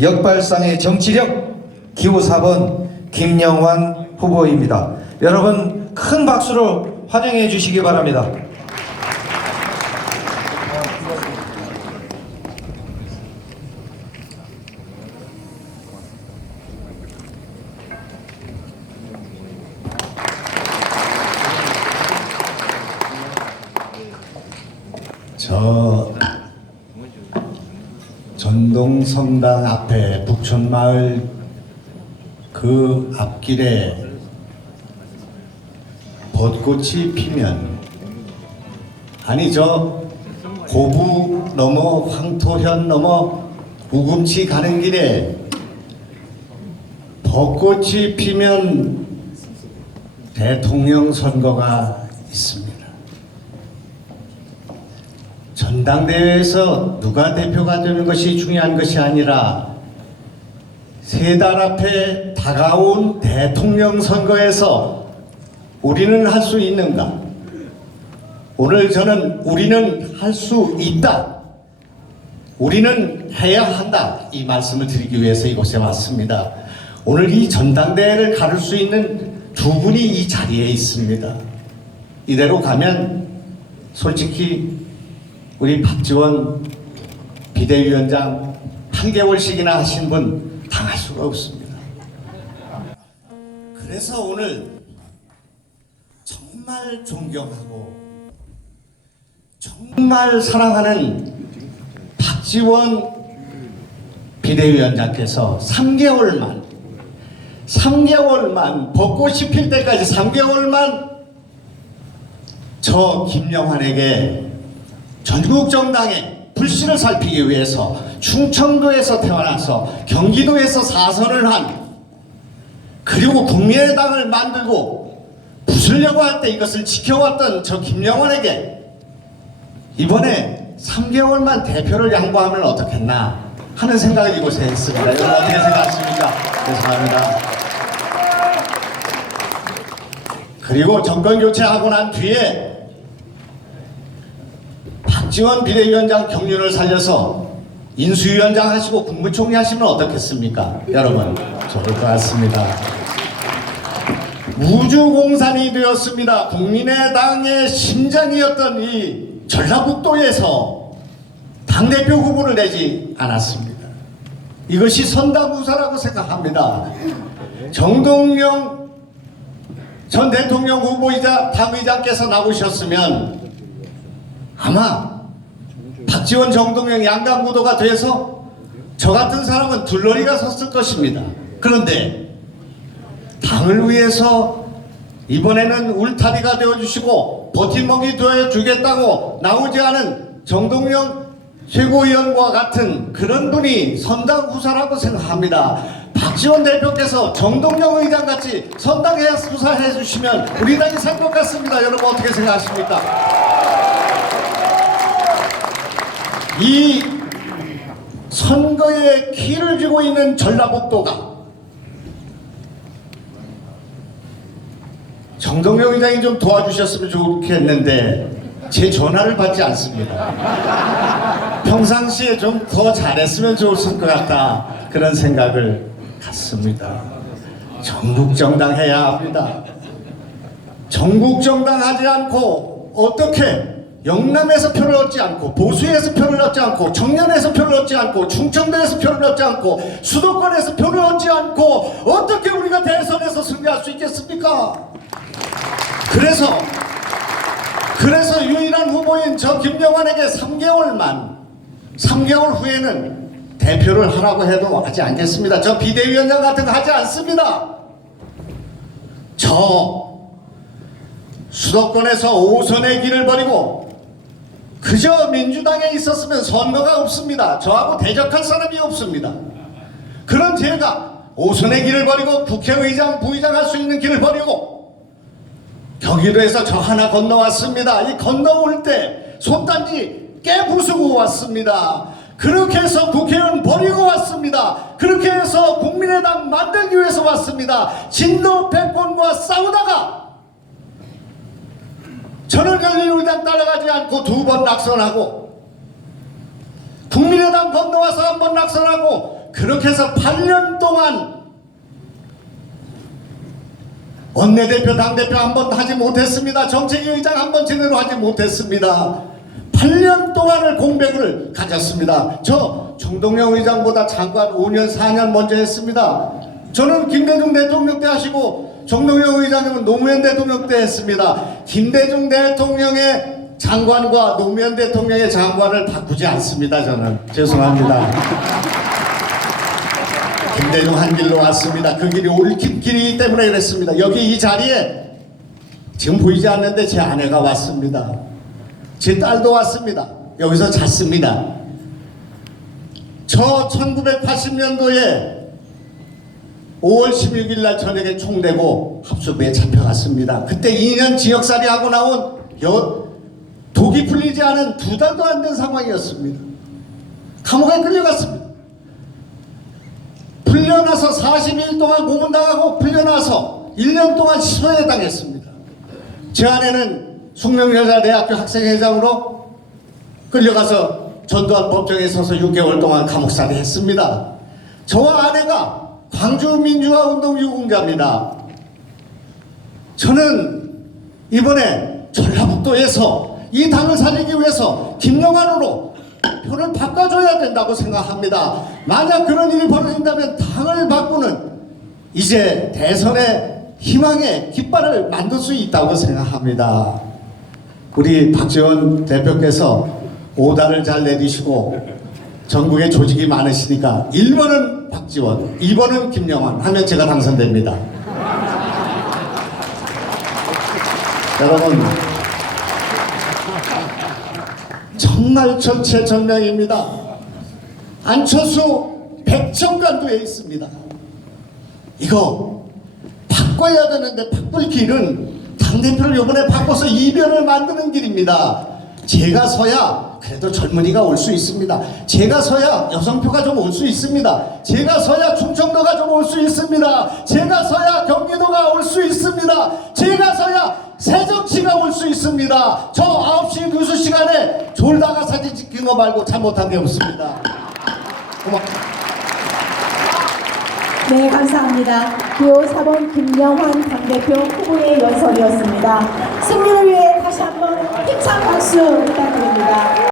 역발상의 정치력 기호 4번 김영환 후보입니다. 여러분 큰 박수로 환영해 주시기 바랍니다. 저 전동성당 앞에 북촌마을 그 앞길에 벚꽃이 피면, 아니 저 고부 넘어 황토현 넘어 우금치 가는 길에 벚꽃이 피면 대통령 선거가 있습니다. 전당대회에서 누가 대표가 되는 것이 중요한 것이 아니라 세 달 앞에 다가온 대통령 선거에서 우리는 할 수 있는가? 오늘 저는 우리는 할 수 있다, 우리는 해야 한다, 이 말씀을 드리기 위해서 이곳에 왔습니다. 오늘 이 전당대회를 가를 수 있는 두 분이 이 자리에 있습니다. 이대로 가면 솔직히 우리 박지원 비대위원장 8개월씩이나 하신 분 당할 수가 없습니다. 그래서 오늘 정말 존경하고 정말 사랑하는 박지원 비대위원장께서 3개월만 벚꽃이 필 때까지 3개월만 저 김영환에게 전국 정당의 불씨를 살피기 위해서 충청도에서 태어나서 경기도에서 사선을 한, 그리고 국민의당을 만들고 부수려고 할 때 이것을 지켜왔던 저 김영환에게 이번에 3개월만 대표를 양보하면 어떻겠나 하는 생각을 이곳에 했습니다. 여러분 어떻게 생각하십니까? 죄송합니다. 그리고 정권 교체하고 난 뒤에 박지원 비대위원장 경륜을 살려서 인수위원장 하시고 국무총리 하시면 어떻겠습니까? 여러분 좋을 것 같습니다. 우주공산이 되었습니다. 국민의당의 심장이었던 이 전라북도에서 당대표 후보를 내지 않았습니다. 이것이 선다무사라고 생각합니다. 정동영 전 대통령 후보이자 당의장께서 나오셨으면 아마 박지원 정동영 양강구도가 돼서 저 같은 사람은 둘러리가 섰을 것입니다. 그런데 당을 위해서 이번에는 울타리가 되어주시고 버팀목이 되어주겠다고 나오지 않은 정동영 최고위원과 같은 그런 분이 선당 후사라고 생각합니다. 박지원 대표께서 정동영 의장같이 선당에 후사해 주시면 우리 당이 살 것 같습니다. 여러분 어떻게 생각하십니까? 이 선거에 키를 쥐고 있는 전라북도가 정동영 의장이 좀 도와주셨으면 좋겠는데 제 전화를 받지 않습니다. 평상시에 좀 더 잘했으면 좋을 것 같다, 그런 생각을 갖습니다. 전국정당 해야 합니다. 전국정당 하지 않고 어떻게 영남에서 표를 얻지 않고 보수에서 표를 얻지 않고 청년에서 표를 얻지 않고 충청도에서 표를 얻지 않고 수도권에서 표를 얻지 않고 어떻게 우리가 대선에서 승리할 수 있겠습니까? 그래서 유일한 후보인 저 김영환에게 3개월 후에는 대표를 하라고 해도 하지 않겠습니다. 저 비대위원장 같은 거 하지 않습니다. 저 수도권에서 5선의 길을 버리고 그저 민주당에 있었으면 선거가 없습니다. 저하고 대적할 사람이 없습니다. 그런 제가 5선의 길을 버리고 국회의장, 부의장 할 수 있는 길을 버리고 경기도에서 저 하나 건너왔습니다. 이 건너올 때 손단지 깨부수고 왔습니다. 그렇게 해서 국회의원 버리고 왔습니다. 그렇게 해서 국민의당 만들기 위해서 왔습니다. 진도 패권과 싸우다가 저는 열린우리당 따라가지 않고 2번 낙선하고 국민의당 건너와서 1번 낙선하고 그 그렇게 해서 8년 동안 원내대표, 당대표 한 번 하지 못했습니다. 정책위 의장 한 번 제대로 하지 못했습니다. 8년 동안을 공백을 가졌습니다. 저 정동영 의장보다 장관 5년, 4년 먼저 했습니다. 저는 김대중 대통령 때 하시고 정동영 의장님은 노무현 대통령 때 했습니다. 김대중 대통령의 장관과 노무현 대통령의 장관을 바꾸지 않습니다. 저는 죄송합니다. 김대중 한 길로 왔습니다. 그 길이 옳은 길이기 때문에 그랬습니다. 여기 이 자리에 지금 보이지 않는데 제 아내가 왔습니다. 제 딸도 왔습니다. 여기서 잤습니다. 저 1980년도에 5월 16일 날 저녁에 총대고 합수부에 잡혀갔습니다. 그때 2년 징역살이 하고 나온 독이 풀리지 않은 2달도 안 된 상황이었습니다. 감옥에 끌려갔습니다. 풀려나서 40일 동안 고문당하고 풀려나서 1년 동안 시소에 당했습니다. 제 아내는 숙명여자대학교 학생회장으로 끌려가서 전두환 법정에 서서 6개월 동안 감옥살이 했습니다. 저와 아내가 광주민주화운동 유공자입니다. 저는 이번에 전라북도에서 이 당을 살리기 위해서 김영환으로 표를 바꿔줘야 된다고 생각합니다. 만약 그런 일이 벌어진다면 당을 바꾸는 이제 대선의 희망의 깃발을 만들 수 있다고 생각합니다. 우리 박지원 대표께서 오다를 잘 내리시고 전국에 조직이 많으시니까 1번은 박지원, 2번은 김영환 하면 제가 당선됩니다. 여러분 정말 전체전명입니다. 안철수 백정간도에 있습니다. 이거 바꿔야 되는데 바꿀 길은 당대표를 이번에 바꿔서 이변을 만드는 길입니다. 제가 서야 그래도 젊은이가 올 수 있습니다. 제가 서야 여성표가 좀 올 수 있습니다. 제가 서야 충청도가 좀 올 수 있습니다. 제가 서야 경기도가 올 수 있습니다. 제가 서야 새정치가 올 수 있습니다. 저 9시 뉴스 시간에 졸다가 사진 찍힌 거 말고 잘못한 게 없습니다. 네, 감사합니다. 기호 4번 김영환 당대표 후보의 연설이었습니다. 승리를 위해 다시 한번 힘찬 박수 부탁드립니다.